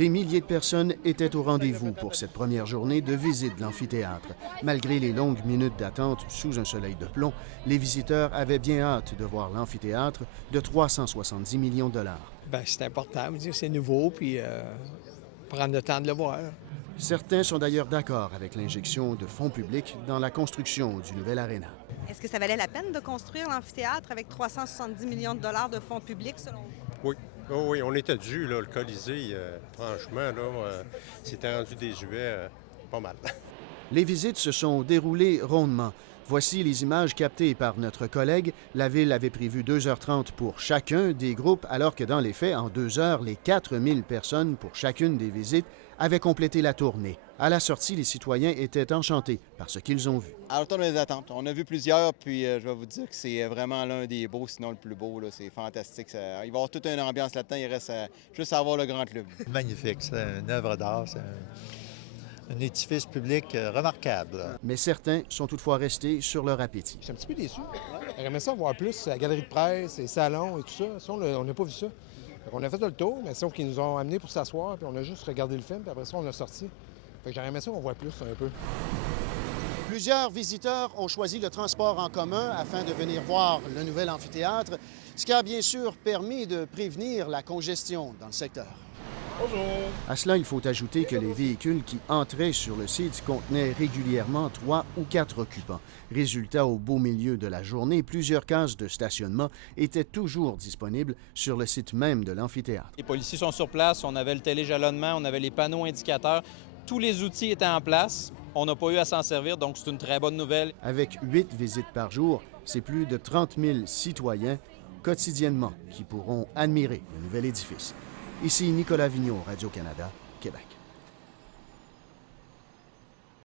Des milliers de personnes étaient au rendez-vous pour cette première journée de visite de l'amphithéâtre. Malgré les longues minutes d'attente sous un soleil de plomb, les visiteurs avaient bien hâte de voir l'amphithéâtre de 370 millions de dollars. Bien, c'est important, c'est nouveau, puis prendre le temps de le voir. Certains sont d'ailleurs d'accord avec l'injection de fonds publics dans la construction du nouvel aréna. Est-ce que ça valait la peine de construire l'amphithéâtre avec 370 millions de dollars de fonds publics, selon vous? Oui. Oh oui, on était dû, là, le Colisée, franchement, là, c'était rendu désuet, pas mal. Les visites se sont déroulées rondement. Voici les images captées par notre collègue. La Ville avait prévu 2h30 pour chacun des groupes, alors que dans les faits, en 2 heures, les 4000 personnes pour chacune des visites avaient complété la tournée. À la sortie, les citoyens étaient enchantés par ce qu'ils ont vu. À l'automne des attentes. On a vu plusieurs, puis je vais vous dire que c'est vraiment l'un des beaux, sinon le plus beau. Là. C'est fantastique. Il va y avoir toute une ambiance là-dedans. Il reste juste à avoir le grand club. Magnifique. C'est une œuvre d'art. C'est un édifice public remarquable. Mais certains sont toutefois restés sur leur appétit. Je suis un petit peu déçu. J'aimerais ça voir plus la galerie de presse, les salons et tout ça. Ça, on n'a pas vu ça. On a fait le tour, mais sauf qu'ils nous ont amenés pour s'asseoir, puis on a juste regardé le film, puis après ça, on a sorti. Fait que j'aurais aimé ça qu'on voit plus un peu. Plusieurs visiteurs ont choisi le transport en commun afin de venir voir le nouvel amphithéâtre, ce qui a bien sûr permis de prévenir la congestion dans le secteur. Bonjour. À cela, il faut ajouter que les véhicules qui entraient sur le site contenaient régulièrement 3 ou 4 occupants. Résultat, au beau milieu de la journée, plusieurs cases de stationnement étaient toujours disponibles sur le site même de l'amphithéâtre. Les policiers sont sur place, on avait le téléjalonnement, on avait les panneaux indicateurs. Tous les outils étaient en place. On n'a pas eu à s'en servir, donc c'est une très bonne nouvelle. Avec 8 visites par jour, c'est plus de 30 000 citoyens quotidiennement qui pourront admirer le nouvel édifice. Ici Nicolas Vigneault, Radio-Canada, Québec.